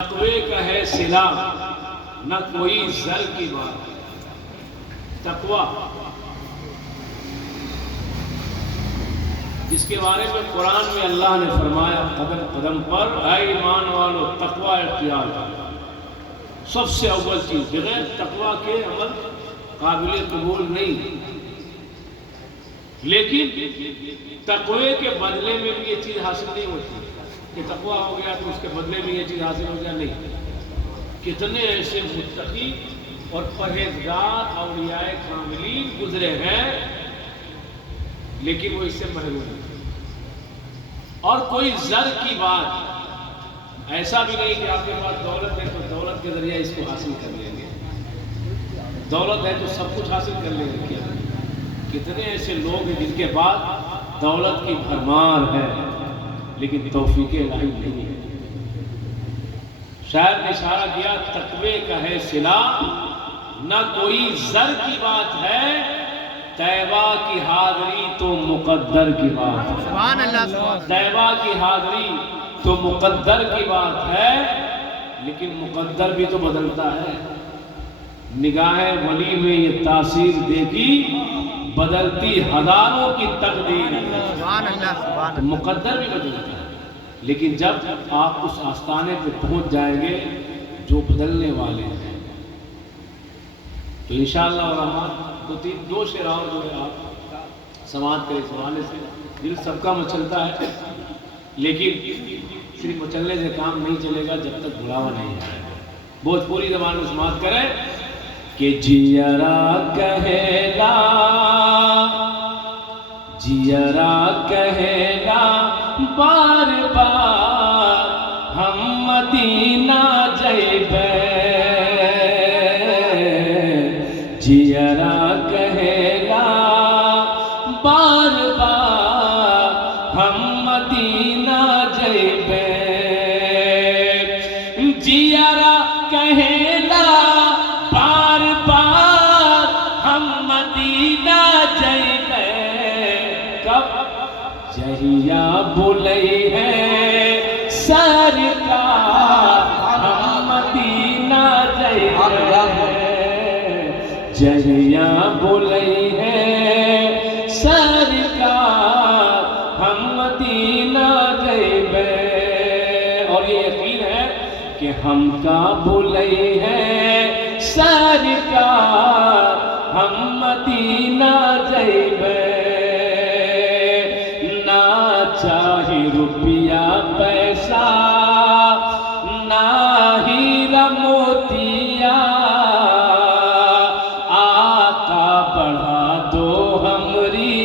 تقوی کا ہے صلہ نہ کوئی زر کی بات. تقوی جس کے بارے میں قرآن میں اللہ نے فرمایا قدم قدم پر اے ایمان والو تقوی اختیار کرو. سب سے اول چیز بغیر تقوی کے عمل قابل قبول نہیں. لیکن تقوی کے بدلے میں بھی یہ چیز حاصل نہیں ہوتی کہ تقوی ہو گیا تو اس کے بدلے میں یہ چیز حاصل ہو جائے. نہیں. کتنے ایسے متقی اور پرہیزگار اولیاء کاملین گزرے ہیں لیکن وہ اس سے محروم ہیں. اور کوئی زر کی بات ایسا بھی نہیں کہ آپ کے پاس دولت ہے تو دولت کے ذریعے اس کو حاصل کر لیں گے. دولت ہے تو سب کچھ حاصل کر لیں گے. کیا کتنے ایسے لوگ ہیں جن کے بعد دولت کی بھرمار ہے لیکن توفیق الہی نہیں ہے. شاید نے اشارہ کیا تقوی کا ہے صلہ نہ کوئی زر کی بات ہے. طیبہ کی حاضری تو مقدر کی بات ہے. سبحان اللہ سبحان. طیبہ کی حاضری تو مقدر کی بات ہے لیکن مقدر بھی تو بدلتا ہے. نگاہ ولی میں یہ تاثیر دیکھی بدلتی ہزاروں کی تقدیر. سبحان اللہ سبحان اللہ. مقدر بھی بدلتا ہے لیکن جب آپ اس آستانے پہ پہنچ جائیں گے جو بدلنے والے ہیں تو انشاءاللہ الرحمن دو شعر اور جو ہے آپ سماعت کرے. اس حوالے سے دل سب کا مچلتا ہے لیکن صرف مچلنے سے کام نہیں چلے گا جب تک بلاوا نہیں آئے گا. بھوجپوری زبان میں سماعت کریں کہ جیرا کہے گا جیرا کہے گا بار بار ہم مدینہ جائبے. جیرا کہے گا بار بار ہم مدینہ جائبے. جیرا کہے گا بار بار ہم مدینہ جائبے. کب جہیا بولئی ہے سرکار ہم مدینہ جائبے. جہیا بولئی ہے سرکار ہم مدینہ جائبے. اور یہ یقین ہے کہ ہم کا بولئی ہے سرکار ہم مدینہ جائبے. نہ چاہی روپیہ پیسہ نہ ہیرا موتیا آقا بڑھا دو ہمری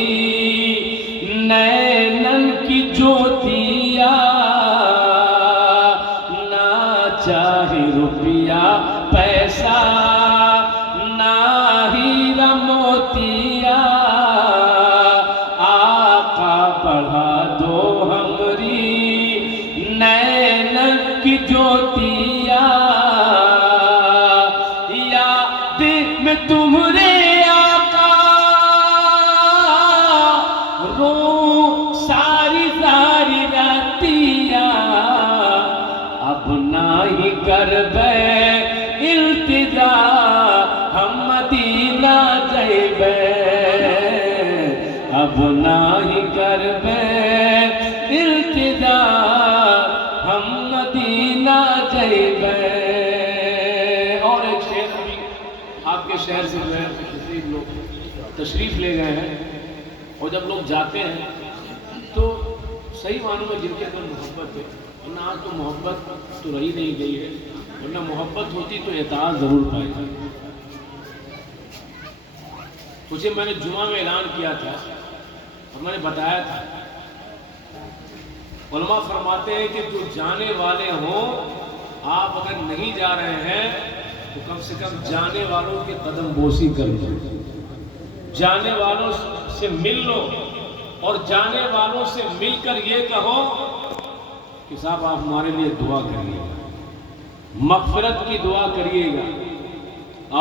نینن کی جوتیا. نہ چاہی روپیہ پیسہ نہ ہیرا موتیا آقا بڑھا دو ہمری نینن کی جوتیا. یاد میں تمہرے آقا رو ساری ساری راتیا. اب نہ کر بے التجا ہم مدینہ جائبے. اب نہ کر بے التجا ہم مدینہ جائبے. اور ایک شعر ابھی آپ کے شہر سے جو ہے لوگ تشریف لے گئے ہیں اور جب لوگ جاتے ہیں تو صحیح معنوں میں جن کے اندر محبت ہے ورنہ آج تو محبت تو رہی نہیں گئی ہے ورنہ محبت ہوتی تو اطاعت ضرور پائی جاتی. اسے میں نے جمعہ میں اعلان کیا تھا اور میں نے بتایا تھا علماء فرماتے ہیں کہ جو جانے والے ہوں آپ اگر نہیں جا رہے ہیں تو کم سے کم جانے والوں کے قدم بوسی کر لو. جانے والوں سے مل لو اور جانے والوں سے مل کر یہ کہو کہ صاحب آپ ہمارے لیے دعا کریے گا, مغفرت کی دعا کریے گا.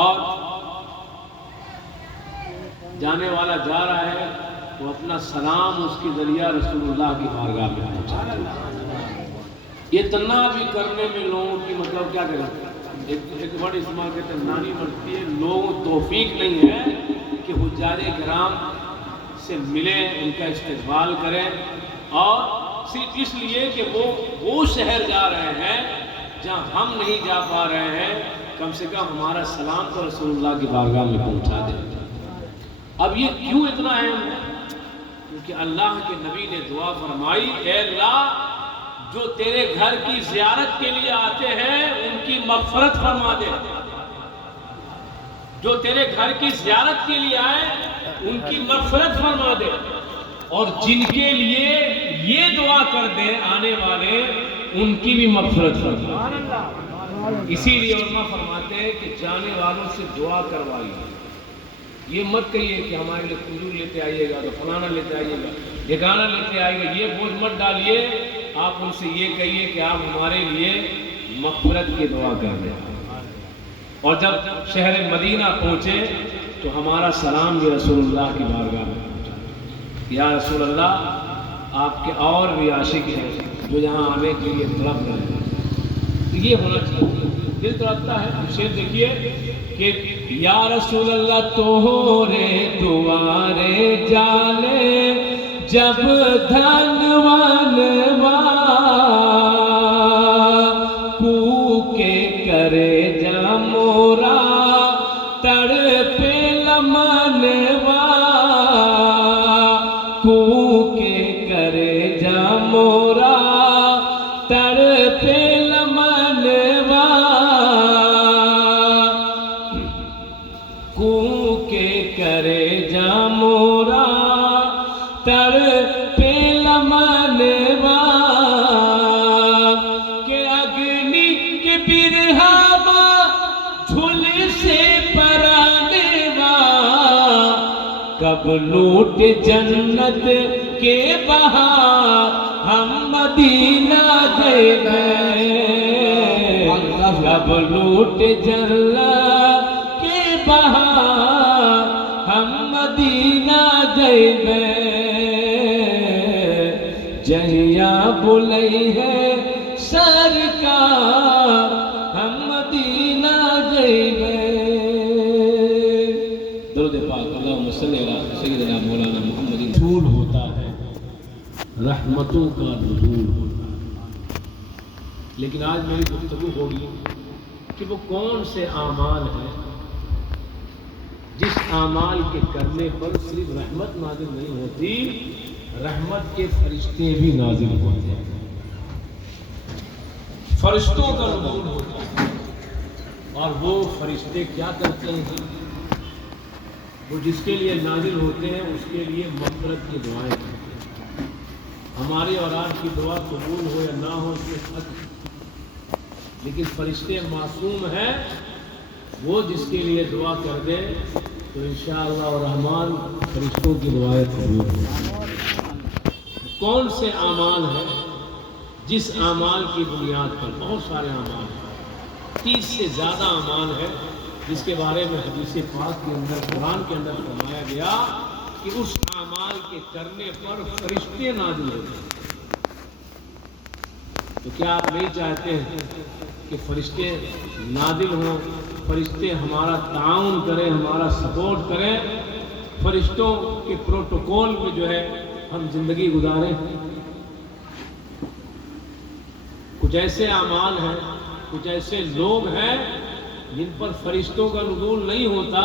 اور جانے والا جا رہا ہے تو اپنا سلام اس کے ذریعہ رسول اللہ کی بارگاہ میں پہنچا. یہ تنہا بھی کرنے میں لوگوں کی مطلب کیا کریں، ایک بڑی استعمال کہتے ہیں نانی بڑھتی ہے، لوگوں توفیق نہیں ہے کہ حجاج کرام سے ملیں، ان کا استقبال کریں، اور صرف اس لیے کہ وہ شہر جا رہے ہیں جہاں ہم نہیں جا پا رہے ہیں، کم سے کم ہمارا سلام تو رسول اللہ کی بارگاہ میں پہنچا دیں۔ اب یہ کیوں اتنا اہم ہے؟ کیونکہ اللہ کے نبی نے دعا فرمائی، اے اللہ جو تیرے گھر کی زیارت کے لیے آتے ہیں ان کی مغفرت فرما دے، جو تیرے گھر کی زیارت کے لیے آئے ان کی مغفرت فرما دے، اور جن کے لیے یہ دعا کر دے آنے والے ان کی بھی مغفرت فرما دے۔ اسی لیے علماء فرماتے ہیں کہ جانے والوں سے دعا کروائیے، یہ مت کہیے کہ ہمارے لیے کھجور لیتے آئیے گا، تو فلانا لیتے آئیے گا، ٹھکانا لیتے آئیے گا، یہ بوجھ مت ڈالیے، آپ ان سے یہ کہیے کہ آپ ہمارے لیے مغفرت کی دعا کر دیں۔ اور جب شہر مدینہ پہنچے تو ہمارا سلام بھی رسول اللہ کی بارگاہ میں پہنچا، یا رسول اللہ آپ کے اور بھی عاشق ہیں جو یہاں آنے کے لیے تڑپ رہے ہیں، یہ ہونا چاہیے، دل تڑپتا ہے۔ شعر دیکھیے کہ یا رسول اللہ تورے دوارے جالے جب دھنوانوا کوکے کرے جا مورا تڑپے لمنوا کوکے کرے جا مورا تڑپے لمنوا کوکے کرے جا مورا تڑپے لمنوا کہ اگنی کے برہما جھول سے پرانوا کب لوٹ جنت کے بہار ہم مدینہ جائیں، کب لوٹ جنت کے بہار ہم مدینہ جائیں، جہیاں بلئی ہے سرکار ہم مدینہ جائیں۔ درود پاک اللہم صلی علی سیدنا مولانا محمد۔ نزول ہوتا ہے، رحمتوں کا نزول ہوتا ہے، لیکن آج میری گفتگو ہوگی کہ وہ کون سے اعمال ہیں جس اعمال کے کرنے پر صرف رحمت نازل نہیں ہوتی، رحمت کے فرشتے بھی نازل ہوتے ہیں، فرشتوں کا نزول ہوتا ہے۔ اور وہ فرشتے کیا کرتے ہیں؟ وہ جس کے لیے نازل ہوتے ہیں اس کے لیے مغفرت کی دعائیں کرتے ہیں۔ ہماری اور آپ کی دعا قبول ہو یا نہ ہو اس کے حق ہے، لیکن فرشتے معصوم ہیں، وہ جس کے لیے دعا کر دے تو انشاءاللہ الرحمن فرشتوں کی دعائیں قبول ہوں۔ کون سے اعمال ہیں جس اعمال کی بنیاد پر؟ بہت سارے اعمال ہیں، 30 سے زیادہ اعمال ہیں جس کے بارے میں حدیث پاک کے اندر، قرآن کے اندر فرمایا گیا کہ اس اعمال کے کرنے پر فرشتے نازل ہوتے ہیں۔ تو کیا آپ نہیں چاہتے ہیں کہ فرشتے نازل ہوں، فرشتے ہمارا تعاون کریں، ہمارا سپورٹ کریں، فرشتوں کے پروٹوکول میں جو ہے ہم زندگی گزاریں؟ کچھ ایسے اعمال ہیں، کچھ ایسے لوگ ہیں جن پر فرشتوں کا نزول نہیں ہوتا،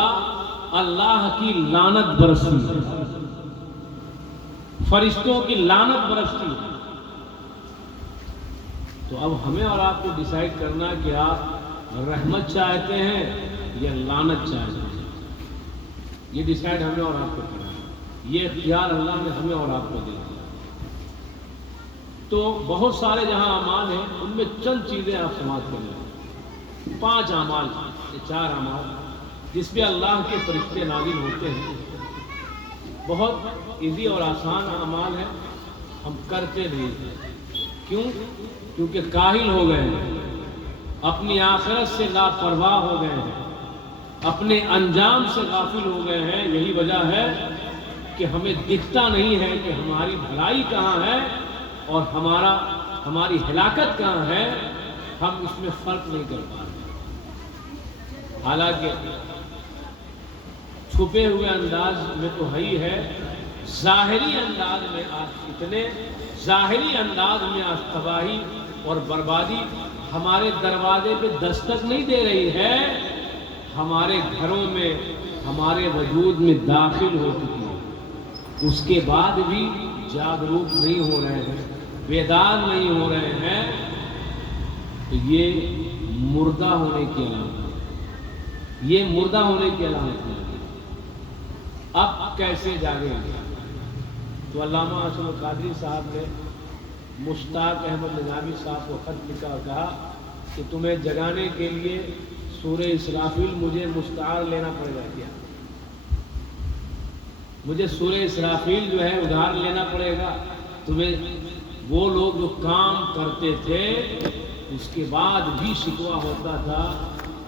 اللہ کی لعنت برستی ہے، فرشتوں کی لعنت برستی ہے۔ تو اب ہمیں اور آپ کو ڈیسائیڈ کرنا کہ آپ رحمت چاہتے ہیں یا لعنت چاہتے ہیں، یہ ڈیسائیڈ ہمیں اور آپ کو کرنا ہے، یہ اختیار اللہ نے ہمیں اور آپ کو دیا۔ تو بہت سارے جہاں اعمال ہیں ان میں چند چیزیں آپ سماعت کر لیں، 5 اعمال یا 4 اعمال جس پہ اللہ کے فرشتے نازل ہوتے ہیں۔ بہت ایزی اور آسان اعمال ہیں، ہم کرتے نہیں ہیں۔ کیوں؟ کیونکہ کاہل ہو گئے ہیں، اپنی آخرت سے لاپرواہ ہو گئے ہیں، اپنے انجام سے غافل ہو گئے ہیں۔ یہی وجہ ہے کہ ہمیں دکھتا نہیں ہے کہ ہماری بھلائی کہاں ہے اور ہمارا ہماری ہلاکت کہاں ہے ہم اس میں فرق نہیں کر پا رہے. حالانکہ چھپے ہوئے انداز میں تو ہے ہی ہے، ظاہری انداز میں آج اتنے ظاہری انداز میں آج تباہی اور بربادی ہمارے دروازے پہ دستک نہیں دے رہی ہے، ہمارے گھروں میں ہمارے وجود میں داخل ہو چکی ہے. اس کے بعد بھی جاگروک نہیں ہو رہے ہیں، بیدار نہیں ہو رہے ہیں، تو یہ مردہ ہونے کی علامت ہے. یہ مردہ ہونے کی علامت ہے. اب کیسے جاگیں گے؟ تو علامہ حسن القادری صاحب نے مشتاق احمد نظامی صاحب کو خط لکھا اور کہا کہ تمہیں جگانے کے لیے سورہ اسرافیل مجھے مستعار لینا پڑے گا. کیا مجھے سورہ اسرافیل جو ہے ادھار لینا پڑے گا؟ تمہیں وہ لوگ جو کام کرتے تھے اس کے بعد بھی شکوہ ہوتا تھا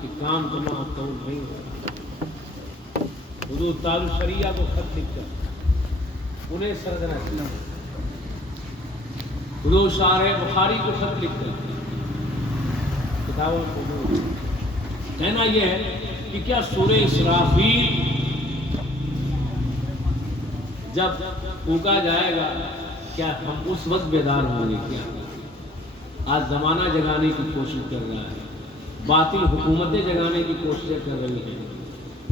کہ کام کرنا مطلوب نہیں ہوتا. حضور تاج الشریعہ کو خط لکھ کر انہیں سرگنا کیا. حضور شارح بخاری کو خط لکھ کر کتابوں کو کہنا یہ ہے کہ کیا سورہ اسرافیل جب پھونکا جائے گا کیا ہم اس وقت بیدار ہوں گے؟ کیا آج زمانہ جگانے کی کوشش کر رہا ہے، باطل حکومتیں جگانے کی کوششیں کر رہی ہیں،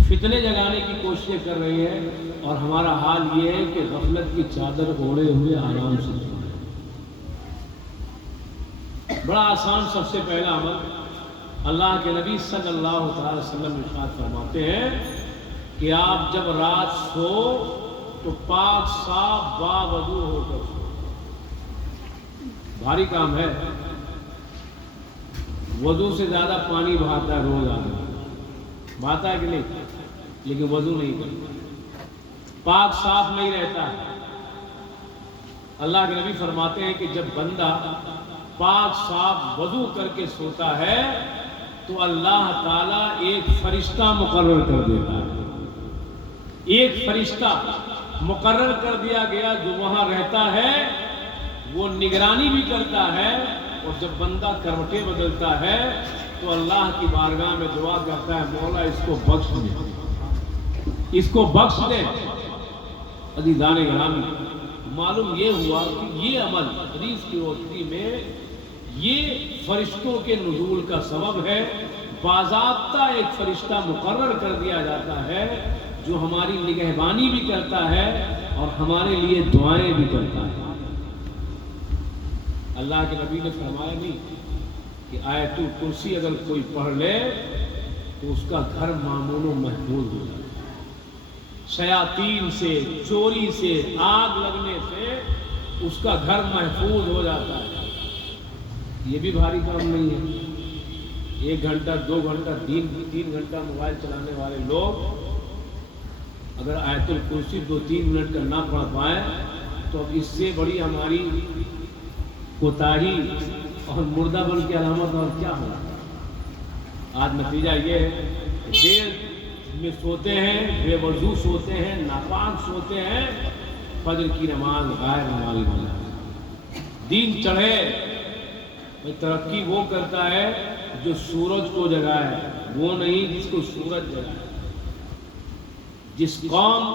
فتنے جگانے کی کوششیں کر رہی ہیں، اور ہمارا حال یہ ہے کہ غفلت کی چادر اوڑھے ہوئے آرام سے سو رہے ہیں. بڑا آسان سب سے پہلا عمل اللہ کے نبی صلی اللہ تعالی وسلم ارشاد فرماتے ہیں کہ آپ جب رات سو تو پاک صاف باوضو ہو کر سو. بھاری کام ہے، وضو سے زیادہ پانی بہاتا ہے روز آدمی، بہاتا ہے کہ نہیں؟ لیکن وضو نہیں کرتا، پاک صاف نہیں رہتا ہے. اللہ کے نبی فرماتے ہیں کہ جب بندہ پاک صاف وضو کر کے سوتا ہے تو اللہ تعالیٰ ایک فرشتہ مقرر کر دیتا ہے. ایک فرشتہ مقرر کر دیا گیا جو وہاں رہتا ہے، وہ نگرانی بھی کرتا ہے، اور جب بندہ کروٹیں بدلتا ہے تو اللہ کی بارگاہ میں دعا کرتا ہے مولا اس کو بخش دے، اس کو بخش دے. عزیزان گرامی، معلوم یہ ہوا کہ یہ عمل حدیث کی روشنی میں یہ فرشتوں کے نزول کا سبب ہے. باضابطہ ایک فرشتہ مقرر کر دیا جاتا ہے جو ہماری نگہبانی بھی کرتا ہے اور ہمارے لیے دعائیں بھی کرتا ہے. اللہ کے نبی نے فرمایا نہیں کہ آیت الکرسی اگر کوئی پڑھ لے تو اس کا گھر مامون و محفوظ ہو جاتا ہے، شیاطین سے، چوری سے، آگ لگنے سے اس کا گھر محفوظ ہو جاتا ہے. یہ بھی بھاری کام نہیں ہے. 1 گھنٹہ 2 گھنٹہ 3 گھنٹہ موبائل چلانے والے لوگ اگر آیت الکرسی 2-3 منٹ کا نہ پڑھ پائیں تو اب اس سے بڑی ہماری کوتاہی اور مردہ بن کی علامت اور کیا ہوگا. آج نتیجہ یہ ہے کہ دیر میں سوتے ہیں، بے وضو سوتے ہیں، ناپاک سوتے ہیں، فجر کی نماز غیر نمازی بن جاتی ہے. دین چڑھے ترقی وہ کرتا ہے جو سورج کو جگائے، وہ نہیں جس کو سورج جگائے. جس قوم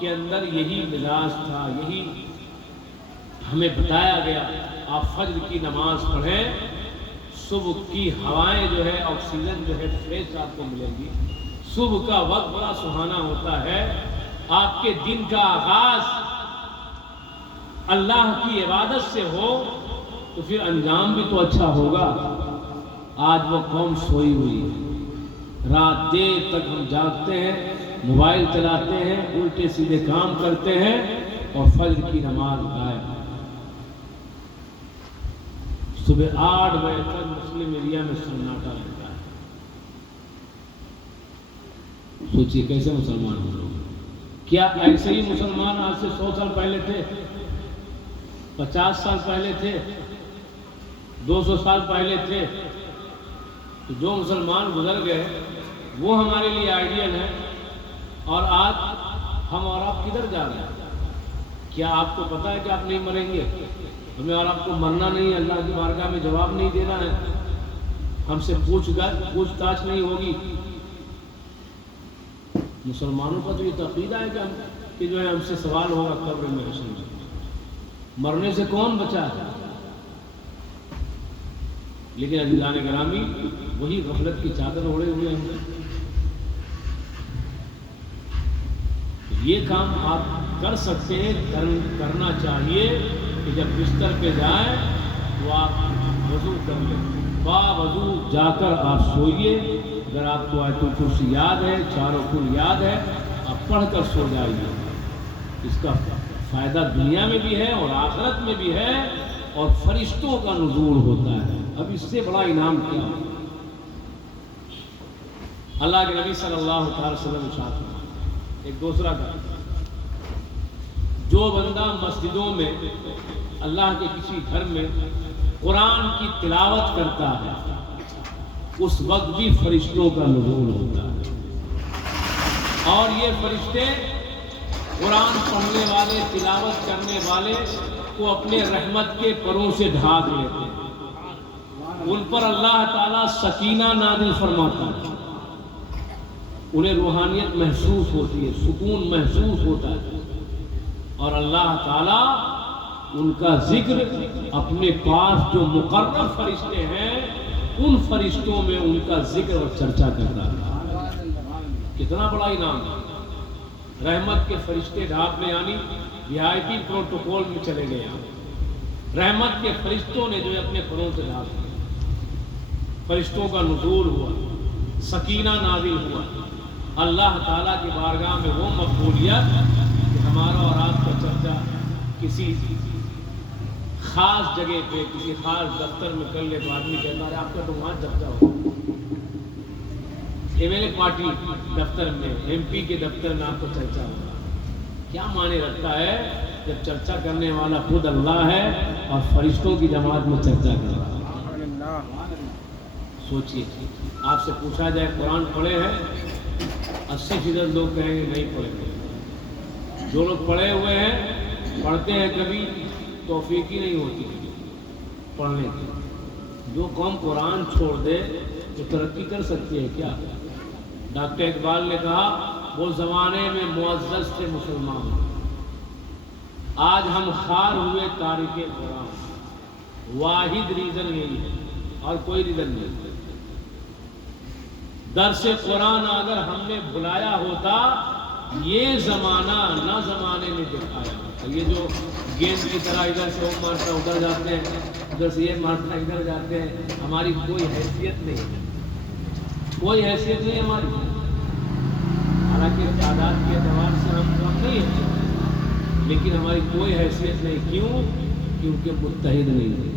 کے اندر یہی مزاج تھا، یہی ہمیں بتایا گیا، آپ فجر کی نماز پڑھیں، صبح کی ہوائیں جو ہے آکسیجن جو ہے فریش آپ کو ملے گی. صبح کا وقت بڑا سہانا ہوتا ہے. آپ کے دن کا آغاز اللہ کی عبادت سے ہو تو پھر انجام بھی تو اچھا ہوگا. آج وہ قوم سوئی ہوئی ہے، رات دیر تک ہم جاگتے ہیں، موبائل چلاتے ہیں، الٹے سیدھے کام کرتے ہیں، اور فجر کی نماز غائب. صبح 8 بجے تک مسلم ایریا میں سناٹا رہتا ہے. سوچیے کیسے مسلمان ہو لوگ. کیا ایسے ہی مسلمان آج سے 100 سال پہلے تھے، 50 سال پہلے تھے، 200 سال پہلے تھے؟ تو جو مسلمان گزر گئے وہ ہمارے لیے آئیڈیل ہے. اور آج ہم اور آپ کدھر جا رہے ہیں؟ کیا آپ کو پتا ہے کہ آپ نہیں مریں گے؟ ہمیں اور آپ کو مرنا نہیں ہے، اللہ کی بارگاہ میں جواب نہیں دینا ہے، ہم سے پوچھ تاچھ نہیں ہوگی۔ مسلمانوں کا تو یہ عقیدہ ہے کہ جو ہے ہم سے سوال ہوگا قبر میں، حشر میں۔ مرنے سے کون بچا ہے؟ لیکن عزیزان گرامی وہی غفلت کی چادر اوڑھے ہوئے ہیں۔ یہ کام آپ کر سکتے ہیں، کرنا چاہیے کہ جب بستر پہ جائیں تو آپ وضو کر لیں، باوضو جا کر آپ سوئیے۔ اگر آپ کو آیت الکرسی یاد ہے، چاروں کل یاد ہے، آپ پڑھ کر سو جائیے۔ اس کا فائدہ دنیا میں بھی ہے اور آخرت میں بھی ہے، اور فرشتوں کا نزول ہوتا ہے۔ اب اس سے بڑا انعام کیا ہو؟ اللہ کے نبی صلی اللہ تعالی وسلم ارشاد فرماتے ایک دوسرا کا، جو بندہ مسجدوں میں اللہ کے کسی گھر میں قرآن کی تلاوت کرتا ہے، اس وقت بھی فرشتوں کا نزول ہوتا ہے، اور یہ فرشتے قرآن پڑھنے والے، تلاوت کرنے والے کو اپنے رحمت کے پروں سے ڈھانپ لیتے ہیں۔ ان پر اللہ تعالیٰ سکینہ نازل فرماتا ہے، انہیں روحانیت محسوس ہوتی ہے، سکون محسوس ہوتا ہے، اور اللہ تعالیٰ ان کا ذکر اپنے پاس جو مقرر فرشتے ہیں ان فرشتوں میں ان کا ذکر اور چرچا کرتا ہے۔ کتنا بڑا انعام ہے! رحمت کے فرشتے ڈھانپنے، یعنی VIP پروٹوکول میں چلے گئے آپ۔ رحمت کے فرشتوں نے جو ہے اپنے پروں سے ڈھانپ لیا، فرشتوں کا نزول ہوا، سکینہ نازل ہوا۔ اللہ تعالیٰ کی بارگاہ میں وہ مقبولیت کہ ہمارا اور آپ کا چرچا کسی خاص جگہ پہ، کسی خاص دفتر میں کر لے تو آدمی کہتا ہے آپ کا تو وہاں چرچا ہو، MLA پارٹی دفتر میں، MP کے دفتر میں آپ کو چرچا ہوگا۔ کیا معنی رکھتا ہے جب چرچا کرنے والا خود اللہ ہے اور فرشتوں کی جماعت میں چرچا کر رہا ہے؟ سوچیے، آپ سے پوچھا جائے قرآن پڑھے ہیں، 80% لوگ کہیں گے نہیں پڑھے گے۔ جو لوگ پڑھے ہوئے ہیں، پڑھتے ہیں، کبھی توفیق ہی نہیں ہوتی پڑھنے کی۔ جو قوم قرآن چھوڑ دے تو ترقی کر سکتی ہے کیا؟ ڈاکٹر اقبال نے کہا وہ زمانے میں معزز تھے مسلمان، آج ہم خار ہوئے تاریخ قرآن۔ واحد ریزن یہی ہے اور کوئی ریزن نہیں۔ درس قرآن اگر ہم نے بھلایا ہوتا، یہ زمانہ نہ زمانے میں دکھایا ہوتا۔ یہ جو گیند کی طرح ادھر سے وہ مارتا ادھر جاتے ہیں، ادھر سے یہ مارتا ادھر جاتے ہیں، ہماری کوئی حیثیت نہیں ہے، کوئی حیثیت نہیں ہماری۔ حالانکہ تعداد کے اعتبار سے ہم کم نہیں ہیں، لیکن ہماری کوئی حیثیت نہیں۔ کیوں؟ کیونکہ متحد نہیں ہے،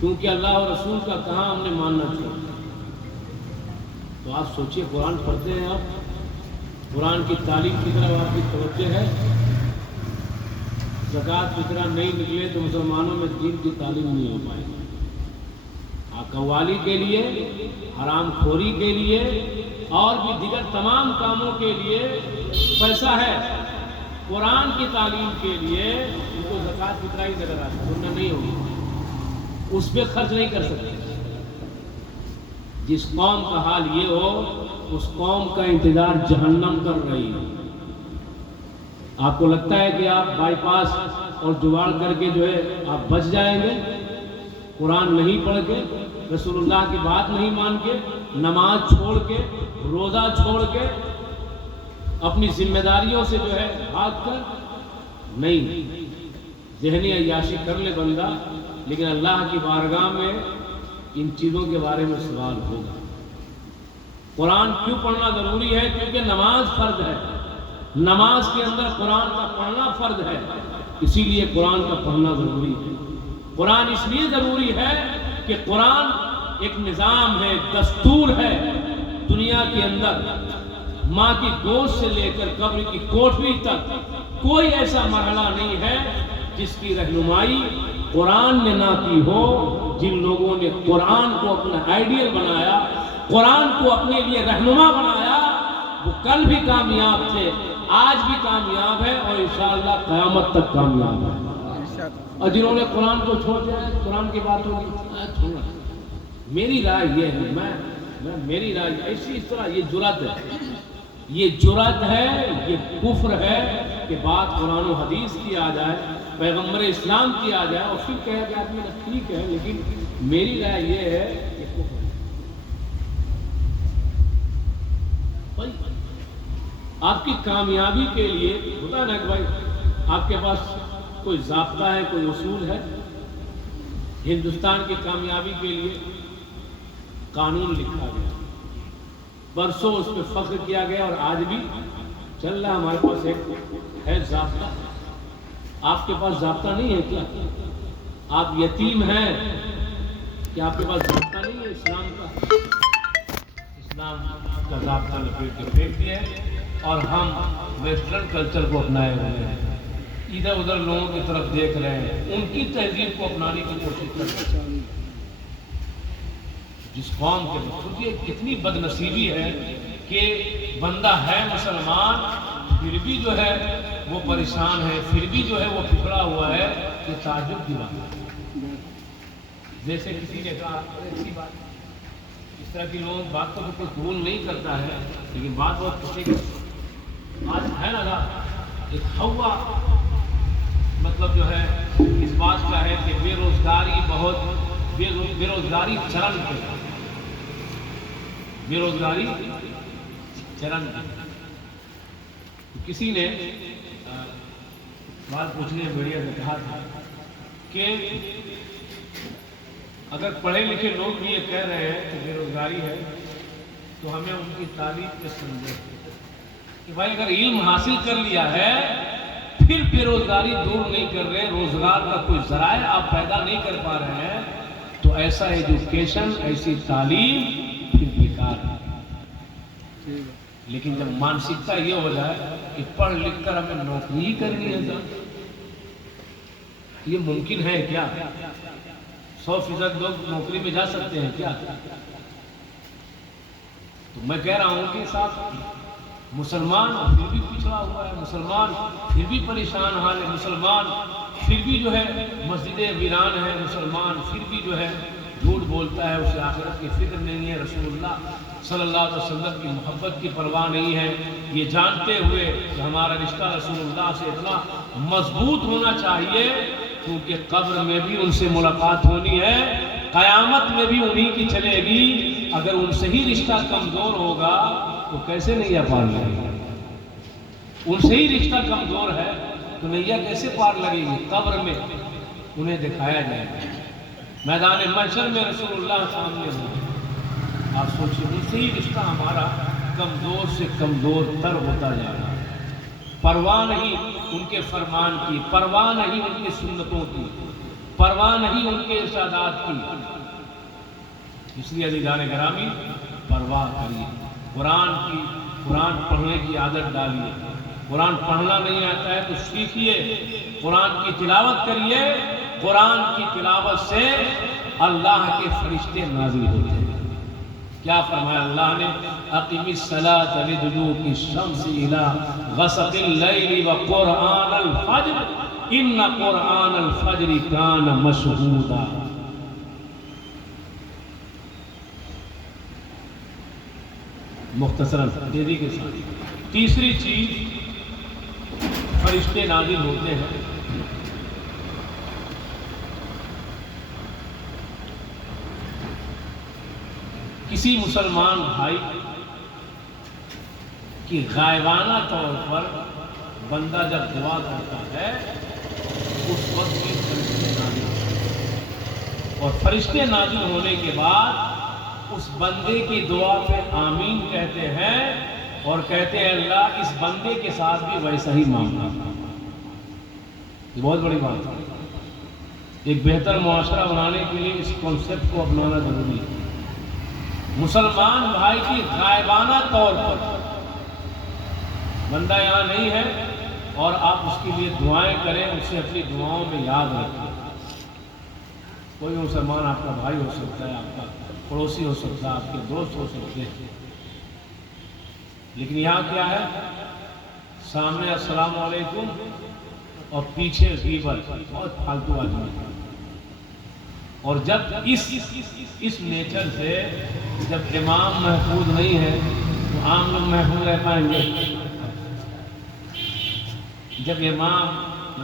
کیونکہ اللہ اور رسول کا کہاں ہم نے ماننا چاہیے۔ تو آپ سوچئے، قرآن پڑھتے ہیں آپ، قرآن کی تعلیم کی طرف آپ کی توجہ ہے، زکوٰۃ کی طرح نہیں نکلے تو مسلمانوں میں دین کی تعلیم نہیں ہو پائے گی۔ قوالی کے لیے، حرام خوری کے لیے اور بھی دیگر تمام کاموں کے لیے پیسہ ہے، قرآن کی تعلیم کے لیے ان کو زکوٰۃ کی طرح ہی نظر آتا ہے، ورنہ نہیں ہوگی، اس پہ خرچ نہیں کر سکتے۔ جس قوم کا حال یہ ہو، اس قوم کا انتظار جہنم کر رہی ہے۔ آپ کو لگتا ہے کہ آپ بائی پاس اور جگاڑ کر کے جو ہے آپ بچ جائیں گے؟ قرآن نہیں پڑھ کے، رسول اللہ کی بات نہیں مان کے، نماز چھوڑ کے، روزہ چھوڑ کے، اپنی ذمہ داریوں سے جو ہے بھاگ کر؟ نہیں، ذہنی عیاشی کر لے بندہ، لیکن اللہ کی بارگاہ میں ان چیزوں کے بارے میں سوال ہوگا۔ قرآن کیوں پڑھنا ضروری ہے؟ کیونکہ نماز فرض ہے، نماز کے اندر قرآن کا پڑھنا فرض ہے، اسی لیے قرآن کا پڑھنا ضروری ہے۔ قرآن اس لیے ضروری ہے کہ قرآن ایک نظام ہے، دستور ہے۔ دنیا کے اندر ماں کی گود سے لے کر قبر کی کوٹھری تک کوئی ایسا مرحلہ نہیں ہے جس کی رہنمائی قرآن نے نہ کی ہو۔ جن لوگوں نے قرآن کو اپنا آئیڈیل بنایا، قرآن کو اپنے لیے رہنما بنایا، وہ کل بھی کامیاب تھے، آج بھی کامیاب ہے اور انشاءاللہ قیامت تک کامیاب ہے۔ اور جنہوں نے قرآن کو چھوڑ دیا ہے، قرآن کی بات ہوگی چھوڑنا. میری رائے یہ ہے، میں میری رائے ایسی اس طرح یہ جرأت ہے، یہ جرأت ہے، یہ کفر ہے کہ بات قرآن و حدیث کی آ جائے، پیغمبر اسلام کی آ جائے اور پھر کہا کہ آدمی ٹھیک ہے، لیکن میری رائے یہ ہے کہ کفر ہے. بھائی آپ کی کامیابی کے لیے ہوتا ہے نا کہ بھائی آپ کے پاس کوئی ضابطہ ہے، کوئی اصول ہے. ہندوستان کی کامیابی کے لیے قانون لکھا گیا، برسوں اس پہ فخر کیا گیا اور آج بھی چل رہا. ہمارے پاس ایک ہے ضابطہ. آپ کے پاس ضابطہ نہیں ہے کیا؟ آپ یتیم ہیں کہ آپ کے پاس ضابطہ نہیں ہے اسلام کا؟ اسلام کا ضابطہ لپیٹ کے پھینک دیا اور ہم ویسٹرن کلچر کو اپنائے ہوئے ہیں، ادھر ادھر لوگوں کی طرف دیکھ رہے ہیں، ان کی تہذیب کو اپنانے کی کوشش کر رہے ہیں. جس قوم کے سوچیے کتنی بد نصیبی ہے کہ بندہ ہے مسلمان پھر بھی جو ہے وہ پریشان ہے، پھر بھی جو ہے وہ پکڑا ہوا ہے. یہ تعجب کی بات ہے. جیسے کسی نے کہا ایسی بات، اس طرح کی لوگ بات کو کوئی قبول نہیں کرتا ہے، لیکن بات بہت کسی آج ہے نا ایک ہوا مطلب جو ہے اس بات کا ہے کہ بے روزگاری بہت بے روزگاری چرن پہ، بے روزگاری چرن پہ. کسی نے بات پوچھنے میڈیا سے کہا تھا کہ اگر پڑھے لکھے لوگ بھی یہ کہہ رہے ہیں کہ بے روزگاری ہے تو ہمیں ان کی تعلیم پہ سمجھے کہ بھائی اگر علم حاصل کر لیا ہے پھر بے روزگاری دور نہیں کر رہے، روزگار کا کوئی ذرائع آپ پیدا نہیں کر پا رہے ہیں، تو ایسا ایجوکیشن، ایسی تعلیم پھر بیکار ہے. لیکن جب مانسکتا یہ ہو جائے کہ پڑھ لکھ کر ہمیں نوکری ہی کرنی ہے، یہ ممکن ہے کیا؟ 100% لوگ نوکری میں جا سکتے ہیں کیا؟ تو میں کہہ رہا ہوں کہ صاحب مسلمان پھر بھی پچھڑا ہوا ہے، مسلمان پھر بھی پریشان حال ہے، مسلمان پھر بھی جو ہے مسجدیں ویران ہے، مسلمان پھر بھی جو ہے جھوٹ بولتا ہے، اسے آخرت کی فکر نہیں ہے، رسول اللہ صلی اللہ علیہ وسلم کی محبت کی پرواہ نہیں ہے. یہ جانتے ہوئے کہ ہمارا رشتہ رسول اللہ سے اتنا مضبوط ہونا چاہیے کیونکہ قبر میں بھی ان سے ملاقات ہونی ہے، قیامت میں بھی انہی کی چلے گی. اگر ان سے ہی رشتہ کمزور ہوگا تو کیسے نیا پار لگے گی؟ ان سے ہی رشتہ کمزور ہے تو نیا کیسے پار لگے گی؟ قبر میں انہیں دکھایا جائے گا، میدان محشر میں رسول اللہ سامنے ہوں. آپ سوچیں ان سے ہی رشتہ ہمارا کمزور سے کمزور تر ہوتا جا رہا ہے. پرواہ نہیں ان کے فرمان کی، پرواہ نہیں ان کی سنتوں کی، پرواہ نہیں ان کے ارشادات کی. اس لیے عزیزان گرامی پرواہ کریے، قرآن پڑھنے کی عادت ڈالیے. قرآن پڑھنا نہیں آتا ہے تو سیکھیے، قرآن کی تلاوت کریے. قرآن کی تلاوت سے اللہ کے فرشتے نازل ہوتے ہیں. کیا فرمایا اللہ نے؟ اقم الصلاۃ لدلوک الشمس الی غسق اللیل وقرآن الفجر ان قرآن الفجر کان مشہودا. مختصراً تیزی کے ساتھ تیسری چیز فرشتے نازل ہوتے ہیں کسی مسلمان بھائی کی غائبانہ طور پر بندہ جب دعا کرتا ہے اس وقت بھی فرشتے نازل ہوتے ہیں، اور فرشتے نازل ہونے کے بعد اس بندے کی دعا پہ آمین کہتے ہیں اور کہتے ہیں اللہ اس بندے کے ساتھ بھی ویسا ہی معاملہ. یہ بہت بڑی بات ہے. ایک بہتر معاشرہ بنانے کے لیے اس کانسیپٹ کو اپنانا ضروری ہے. مسلمان بھائی کی غائبانہ طور پر بندہ یہاں نہیں ہے اور آپ اس کے لیے دعائیں کریں، اسے اپنی دعاؤں میں یاد رکھیں. کوئی مسلمان آپ کا بھائی ہو سکتا ہے، آپ کا پڑوسی ہو سکتا ہے، آپ کے دوست ہو سکتے ہیں، لیکن یہاں کیا ہے؟ سامنے السلام علیکم اور پیچھے غیبت، بہت فالتو آدمی ہے۔ اور جب اس نیچر سے جب امام محفوظ نہیں ہے تو عام لوگ محفوظ رہ پائیں گے؟ جب امام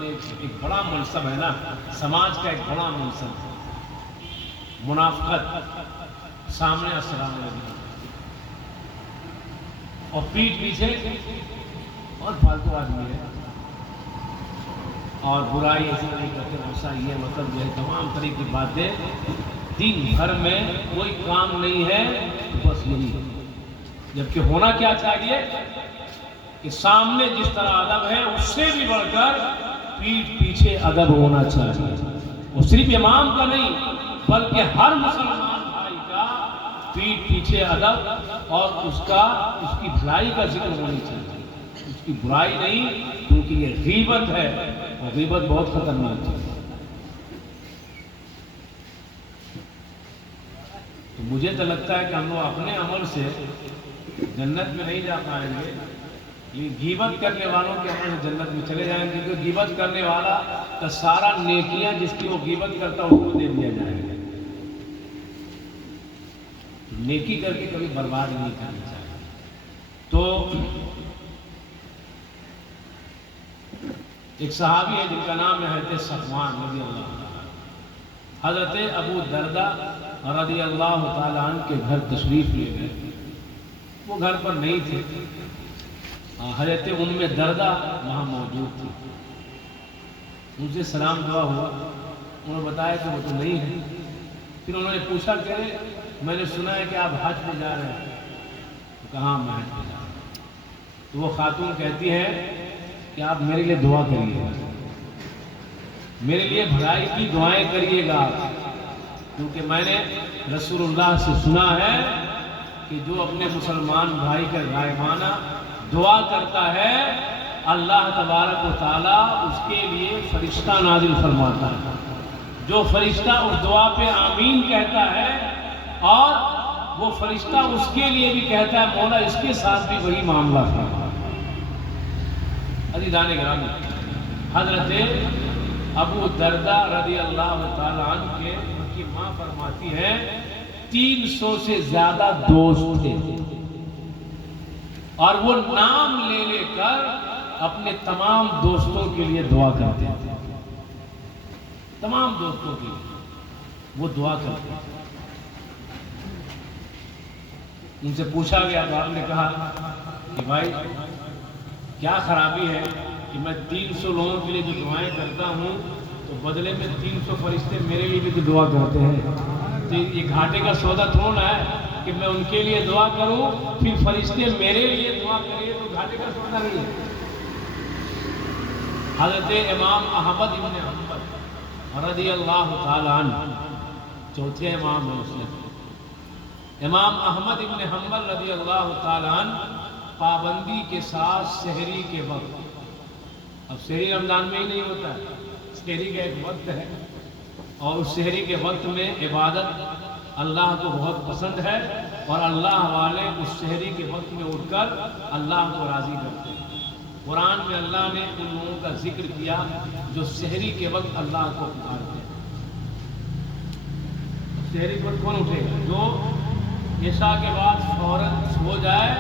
ایک بڑا منصب ہے نا، سماج کا ایک بڑا منصب ہے، منافقت سامنے السلام علیکم اور پیٹھ پیچھے اور فالتو آدمی ہے، اور برائی ایسی نہیں کرتے، غصہ یہ مطلب جو ہے تمام طرح کی باتیں، دن بھر میں کوئی کام نہیں ہے، بس یہی ہے۔ جبکہ ہونا کیا چاہیے کہ سامنے جس طرح ادب ہے اس سے بھی بڑھ کر پیٹھ پیچھے ادب ہونا چاہیے، وہ صرف امام کا نہیں بلکہ ہر مسلمان بھائی کا پیٹھ پیچھے ادب اور اس کی بھلائی کا ذکر ہونی چاہیے، اس کی برائی نہیں، کیونکہ یہ غیبت ہے اور غیبت بہت خطرناک ہے۔ تو مجھے تو لگتا ہے کہ ہم لوگ اپنے عمل سے جنت میں نہیں جا پائیں گے، یہ غیبت کرنے والوں کے عمل سے جنت میں چلے جائیں گے، کیونکہ غیبت کرنے والا کا سارا نیکیاں جس کی وہ غیبت کرتا ہے اس کو دے دیا جائے گا۔ نیکی کر کے کبھی برباد نہیں کرنی چاہیے۔ تو ایک صحابی ہے جن کا نام ہے حضرت صفوان رضی اللہ عنہ، حضرت ابو دردہ رضی اللہ تعالیٰ عنہ کے گھر تشریف لے گئے، وہ گھر پر نہیں تھے، حضرت ام دردہ وہاں موجود تھی، ان سے سلام دعا ہوا، انہوں نے بتایا کہ وہ تو نہیں ہے۔ پھر انہوں نے پوچھا کہ میں نے سنا ہے کہ آپ حج پہ جا رہے ہیں، تو کہا میں حج پہ جا رہا ہوں۔ تو وہ خاتون کہتی ہے کہ آپ میرے لیے دعا کریے گا، میرے لیے بھلائی کی دعائیں کریے گا، کیونکہ میں نے رسول اللہ سے سنا ہے کہ جو اپنے مسلمان بھائی کا غائبانہ دعا کرتا ہے اللہ تبارک و تعالیٰ اس کے لیے فرشتہ نازل فرماتا ہے، جو فرشتہ اس دعا پہ آمین کہتا ہے اور وہ فرشتہ اس کے لیے بھی کہتا ہے مولا اس کے ساتھ بھی وہی معاملہ فرما۔ عزیزان گرامی، حضرت ابو دردہ رضی اللہ تعالیٰ عنہ کے ان کی ماں فرماتی ہے 300 سے زیادہ دوست تھے، اور وہ نام لے لے کر اپنے تمام دوستوں کے لیے دعا کرتے تھے، تمام دوستوں کے لیے وہ دعا کرتے تھے۔ ان سے پوچھا گیا تو آپ نے کہا کہ بھائی کیا خرابی ہے کہ میں 300 لوگوں کے لیے جو دعائیں کرتا ہوں تو بدلے میں 300 فرشتے میرے لیے بھی تو دعا کرتے ہیں، تو یہ گھاٹے کا سودا تھوڑا ہے کہ میں ان کے لیے دعا کروں پھر فرشتے میرے لیے دعا کریں، تو گھاٹے کا سودا نہیں ہے۔ حضرت امام احمد ابن حنبل رضی اللہ تعالیٰ عنہ چوتھے امام ہیں مسلم، امام احمد ابن حنبل رضی اللہ تعالیٰ عنہ پابندی کے ساتھ سحری کے وقت، اب سحری رمضان میں ہی نہیں ہوتا ہے، سحری کا ایک وقت ہے، اور اس سحری کے وقت میں عبادت اللہ کو بہت پسند ہے، اور اللہ والے اس سحری کے وقت میں اٹھ کر اللہ کو راضی کرتے ہیں۔ قرآن میں اللہ نے ان لوگوں کا ذکر کیا جو سحری کے وقت اللہ کو پکارتے ہیں۔ سحری کے وقت کون اٹھے گا؟ جو عشاء کے بعد فوراً سو جائے،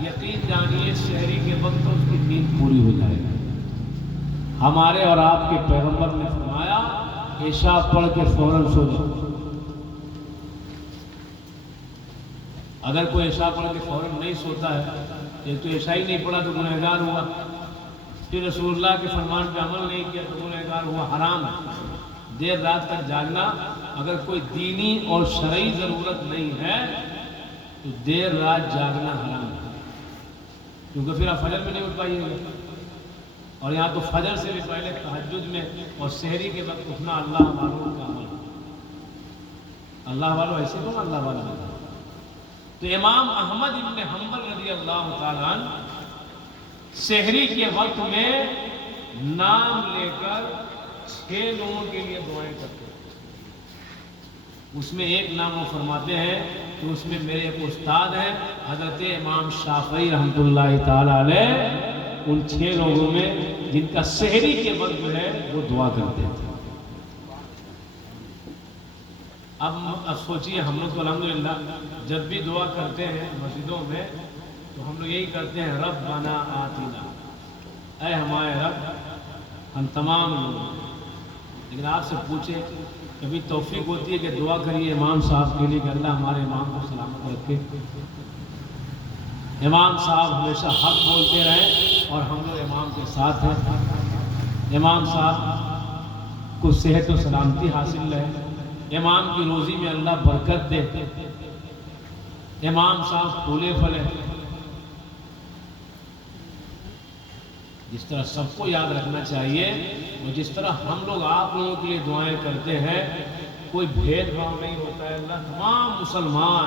یقین جانیے سحری کے وقت تو اس کی نیند پوری ہو جائے گی۔ ہمارے اور آپ کے پیغمبر نے فرمایا عشاء پڑھ کے فوراً سو جاؤ۔ اگر کوئی عشاء پڑھ کے فوراً نہیں سوتا ہے، ایک تو عشاء ہی نہیں پڑھا تو گنہگار ہوا، پھر رسول اللہ کے فرمان پہ عمل نہیں کیا تو گنہگار ہوا، حرام ہے۔ دیر رات تک جاگنا، اگر کوئی دینی اور شرعی ضرورت نہیں ہے تو دیر رات جاگنا حرام ہے، کیونکہ پھر آپ فجر میں نہیں اٹھ پائیے گا، اور یہاں تو فجر سے بھی پہلے تہجد میں اور سحری کے وقت اٹھنا اللہ والوں کا عمل ہے۔ اللہ والوں ایسے کون اللہ والا ہے؟ تو امام احمد ابن حنبل رضی اللہ تعالیٰ عنہ سحری کے وقت میں نام لے کر 6 لوگوں کے لیے دعائیں کرتے ہیں۔ اس میں ایک نام وہ فرماتے ہیں کہ اس میں میرے ایک استاد ہیں حضرت امام شافعی رحمۃ اللہ تعالیٰ علیہ، ان 6 لوگوں میں جن کا سحری کے وقت جو ہے وہ دعا کرتے تھے۔ اب سوچئے ہم لوگ تو الحمدللہ جب بھی دعا کرتے ہیں مسجدوں میں تو ہم لوگ یہی کرتے ہیں ربنا آتنا، اے ہمارے رب ہم تمام لوگ۔ لیکن آپ سے پوچھیں کبھی توفیق ہوتی ہے کہ دعا کریے امام صاحب کے لیے کہ اللہ ہمارے امام کو سلامت رکھے، امام صاحب ہمیشہ حق بولتے رہیں اور ہم لوگ امام کے ساتھ ہیں، امام صاحب کو صحت و سلامتی حاصل رہے، امام کی روزی میں اللہ برکت دے، امام صاحب پھولے پھلے۔ جس طرح سب کو یاد رکھنا چاہیے اور جس طرح ہم لوگ آپ لوگوں کے لیے دعائیں کرتے ہیں، کوئی بھید بھاؤ نہیں ہوتا ہے۔ اللہ تمام مسلمان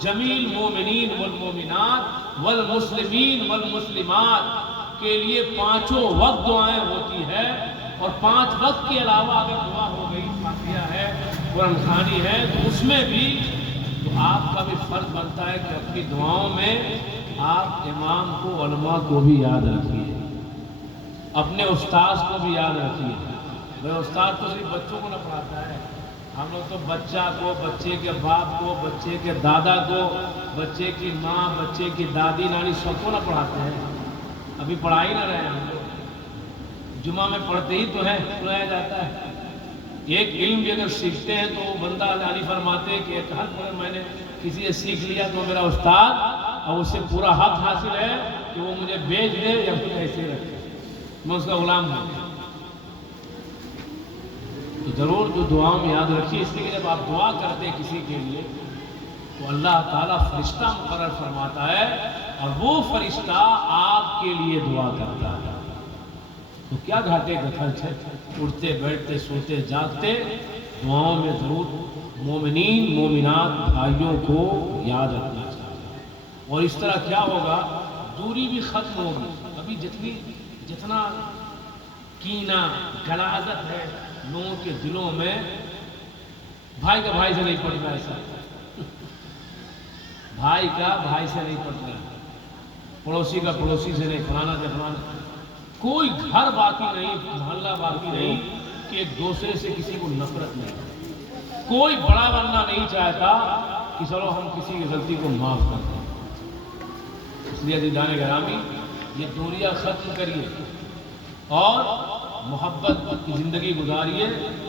جمیل مومنین والمومنات والمسلمین والمسلمات کے لیے پانچوں وقت دعائیں ہوتی ہے، اور 5 وقت کے علاوہ اگر دعا ہو گئی، فاتحہ ہے، قرآن خوانی ہے، تو اس میں بھی تو آپ کا بھی فرض بنتا ہے کہ اپنی دعاؤں میں آپ امام کو، علماء کو بھی یاد رکھیے، اپنے استاذ کو بھی یاد رکھیے۔ بھائی استاد تو صرف بچوں کو نہ پڑھاتا ہے، ہم لوگ تو بچہ کو، بچے کے باپ کو، بچے کے دادا کو، بچے کی ماں، بچے کی دادی نانی سب کو نہ پڑھاتے ہیں۔ ابھی پڑھا ہی نہ رہے ہیں ہم لوگ، جمعہ میں پڑھتے ہی تو ہے، سنایا جاتا ہے۔ ایک علم بھی اگر سیکھتے ہیں تو وہ بندہ علی فرماتے ہیں کہ ایک حق اگر میں نے کسی سے سیکھ لیا تو میرا استاد، اور اس سے پورا حق حاصل ہے کہ وہ مجھے بیچ دے یا پھر ایسے رکھے، میں اس کا غلام ہوں۔ تو ضرور جو دعاؤں میں یاد رکھیے، اس لیے کہ جب آپ دعا کرتے ہیں کسی کے لیے تو اللہ تعالیٰ فرشتہ مقرر فرماتا ہے، اور وہ فرشتہ آپ کے لیے دعا کرتا ہے۔ تو کیا گھاٹے کا خرچ ہے؟ اٹھتے بیٹھتے سوتے جاگتے دعاؤں میں ضرور مومنین مومنات بھائیوں کو یاد رکھنا چاہیے، اور اس طرح کیا ہوگا، دوری بھی ختم ہوگی۔ ابھی جتنا کینہ غلاظت ہے لوگوں کے دلوں میں، بھائی کا بھائی سے نہیں پڑ رہا، ایسا بھائی کا بھائی سے نہیں پڑ رہا، پڑوسی کا پڑوسی سے نہیں، فلانا سے فلانا، کوئی گھر باقی نہیں، محلہ باقی نہیں کہ ایک دوسرے سے کسی کو نفرت نہیں۔ کوئی بڑا بننا نہیں چاہتا کہ چلو ہم کسی کی غلطی کو معاف کر دیں۔ اس لیے عزیزان گرامی، یہ دوریاں ختم کریے اور محبت کی زندگی گزاریے،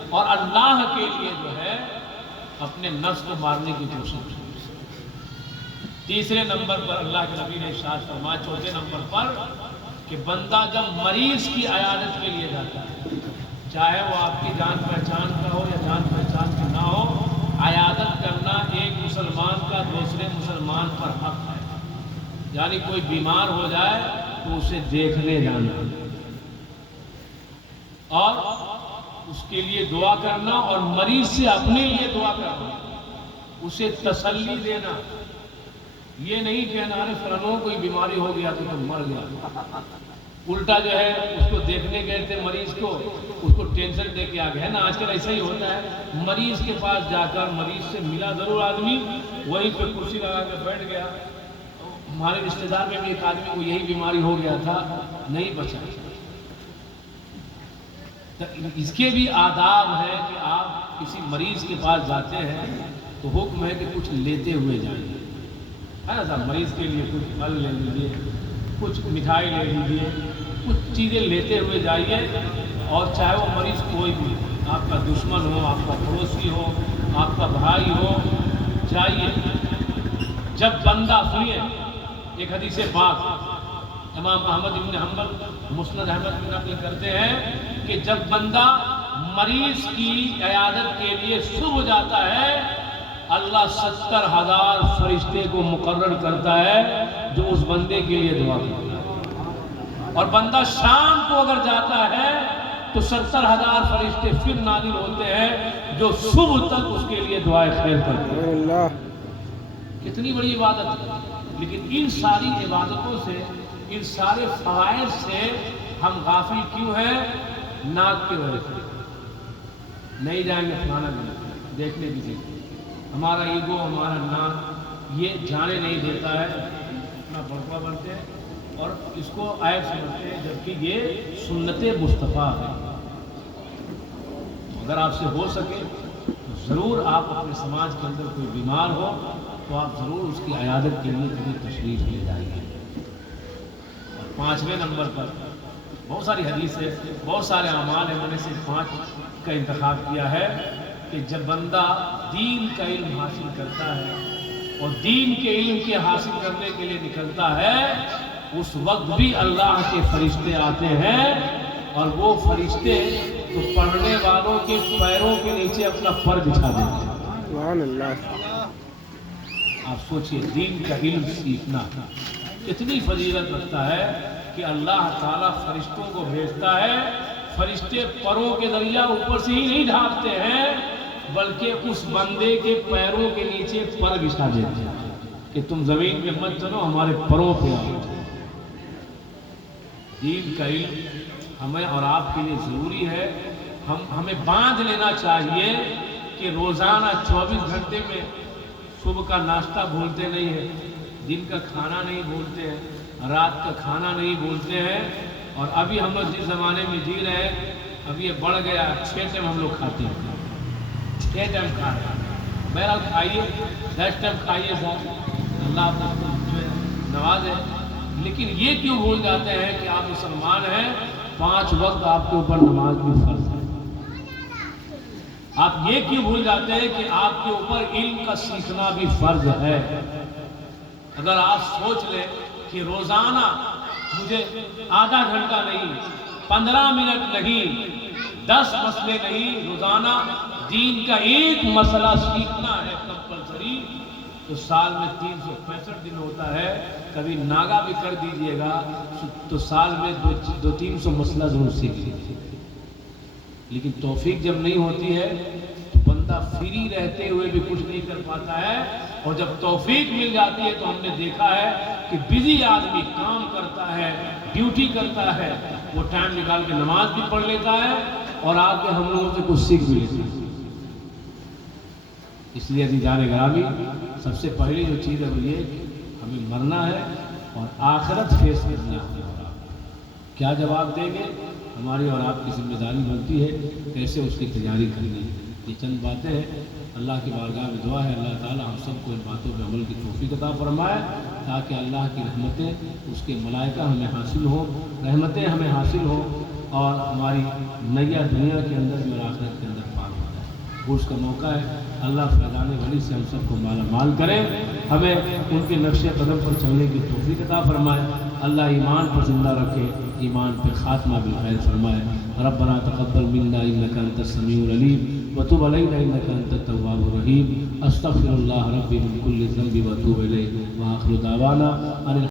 اور اللہ کے لیے جو ہے اپنے نفس کو مارنے کی کوشش کیجیے۔ تیسرے نمبر پر اللہ کے نبی نے ارشاد فرمایا، چوتھے نمبر پر، کہ بندہ جب مریض کی عیادت کے لیے جاتا ہے، چاہے وہ آپ کی جان پہچان کا ہو یا جان پہچان کا نہ ہو، عیادت کرنا ایک مسلمان کا دوسرے مسلمان پر حق ہے۔ یعنی کوئی بیمار ہو جائے تو اسے دیکھنے جانا اور اس کے لیے دعا کرنا، اور مریض سے اپنے لیے دعا کرنا، اسے تسلی دینا۔ یہ نہیں کہنا ارے فلانوں کوئی بیماری ہو گیا تو تم مر گیا، الٹا جو ہے اس کو دیکھنے گئے تھے مریض کو، اس کو ٹینشن دے کے آ گئے نا۔ آج کل ایسا ہی ہوتا ہے، مریض کے پاس جا کر مریض سے ملا ضرور آدمی، وہیں پہ کرسی لگا کے بیٹھ گیا۔ ہمارے رشتہ دار میں بھی ایک آدمی کو یہی بیماری ہو گیا تھا، نہیں بچا۔ اس کے بھی آداب ہے کہ آپ کسی مریض کے پاس جاتے ہیں تو حکم ہے کہ کچھ لیتے ہوئے جائیں، ہے نا صاحب؟ مریض کے لیے کچھ پھل لے لیجیے، کچھ مٹھائی لے لیجیے، کچھ چیزیں لیتے ہوئے جائیے، اور چاہے وہ مریض کوئی بھی، آپ کا دشمن ہو، آپ کا پڑوسی ہو، آپ کا بھائی ہو، جائیے۔ جب بندہ، سنیے ایک حدیث پاک امام احمد بن حنبل مسند احمد میں نقل کرتے ہیں کہ جب بندہ مریض کی عیادت کے لیے صبح جاتا ہے، اللہ 70,000 فرشتے کو مقرر کرتا ہے جو اس بندے کے لیے دعا کرتا ہے، اور بندہ شام کو اگر جاتا ہے تو 70,000 فرشتے پھر نازل ہوتے ہیں جو صبح تک اس کے لیے دعائیں خیر کرتے ہیں۔ کتنی بڑی عبادت ہے! لیکن ان ساری عبادتوں سے، ان سارے فوائد سے ہم غافل کیوں ہیں؟ ناک کے وجہ سے نہیں جائیں گے فلانا جگہ دیکھنے کی جگہ، ہمارا ایگو، ہمارا ناک یہ جانے نہیں دیتا ہے، اپنا بڑکوا بنتے ہیں اور اس کو عیب سمجھتے ہیں، جبکہ یہ سنت مصطفیٰ ہے۔ اگر آپ سے ہو سکے تو ضرور آپ اپنے سماج کے اندر کوئی بیمار ہو تو آپ ضرور اس کی عیادت کے لیے کبھی تشریف لے جائیے۔ اور 5ویں نمبر پر بہت ساری حدیث ہے، بہت سارے اعمال ہیں، میں نے صرف 5 کا انتخاب کیا ہے کہ جب بندہ دین کا علم حاصل کرتا ہے اور دین کے علم کے حاصل کرنے کے لیے نکلتا ہے، اس وقت بھی اللہ کے فرشتے آتے ہیں اور وہ فرشتے تو پڑھنے والوں کے پیروں کے نیچے اپنا پر بچھا دیتے ہیں۔ سبحان اللہ۔ آپ سوچئے دین کا علم سیکھنا اتنی فضیلت رکھتا ہے کہ اللہ تعالیٰ فرشتوں کو بھیجتا ہے، فرشتے پروں کے ذریعہ اوپر سے ہی نہیں ڈھانپتے ہیں بلکہ اس بندے کے پیروں کے نیچے پر بچھا دیتے ہیں کہ تم زمین پہ مت چلو، ہمارے پروں پہ آؤ۔ دین کا علم ہمیں اور آپ کے لیے ضروری ہے۔ ہمیں باندھ لینا چاہیے کہ روزانہ 24 گھنٹے میں صبح کا ناشتہ بھولتے نہیں ہیں، دن کا کھانا نہیں بھولتے ہیں، رات کا کھانا نہیں بھولتے ہیں۔ اور ابھی ہم لوگ جس زمانے میں جی رہے ہیں، اب یہ بڑھ گیا، 6 ٹائم ہم لوگ کھاتے ہیں، 6 ٹائم کھا رہے ہیں۔ بہرحال کھائیے، 10 ٹائم کھائیے صاحب، اللہ آپ کو نوازے، لیکن یہ کیوں بھول جاتے ہیں کہ آپ مسلمان ہیں؟ 5 وقت آپ کے اوپر نماز بھی فرض ہے۔ آپ یہ کیوں بھول جاتے ہیں کہ آپ کے اوپر علم کا سیکھنا بھی فرض ہے؟ اگر آپ سوچ لیں کہ روزانہ مجھے آدھا گھنٹہ نہیں، 15 منٹ نہیں، 10 مسئلے نہیں، روزانہ دین کا ایک مسئلہ سیکھنا ہے کمپلسری، تو سال میں 365 دن ہوتا ہے، کبھی ناگا بھی کر دیجئے گا تو سال میں 200-300 مسئلہ ضرور سیکھ لیجیے۔ لیکن توفیق جب نہیں ہوتی ہے تو بندہ فری رہتے ہوئے بھی کچھ نہیں کر پاتا ہے، اور جب توفیق مل جاتی ہے تو ہم نے دیکھا ہے کہ بزی آدمی کام کرتا ہے، ڈیوٹی کرتا ہے، وہ ٹائم نکال کے نماز بھی پڑھ لیتا ہے اور آ کے ہم لوگوں سے کچھ سیکھ بھی لیتا ہے۔ اس لیے عزیزان گرامی، سب سے پہلی جو چیز ہے وہ یہ کہ ہمیں مرنا ہے اور آخرت فیس کرنا ہے۔ کیا جواب دیں گے؟ ہماری اور آپ کی ذمہ داری بنتی ہے کیسے اس کی تیاری کرنی ہے۔ یہ چند باتیں ہیں، اللہ کی بارگاہ میں دعا ہے اللہ تعالی ہم سب کو ان باتوں پہ عمل کی توفیق عطا فرمائے تاکہ اللہ کی رحمتیں، اس کے ملائکہ ہمیں حاصل ہوں، رحمتیں ہمیں حاصل ہوں اور ہماری نیا دنیا کے اندر بھی اور آخرت کے اندر پار ہو جائے۔ عرس کا موقع ہے، اللہ فیضان ولی سے ہم سب کو مالا مال کرے، ہمیں ان کے نقش قدم پر چلنے کی توفیق عطا فرمائے، اللہ ایمان پر زندہ رکھے، ایمان پہ خاتمہ بالخیر فرمائے۔ ربنا تقبل منا انك انت السميع العليم وتب علينا انك انت التواب الرحيم۔ استغفر الله ربي من كل ذنب واتوب اليه، واخر دعوانا ان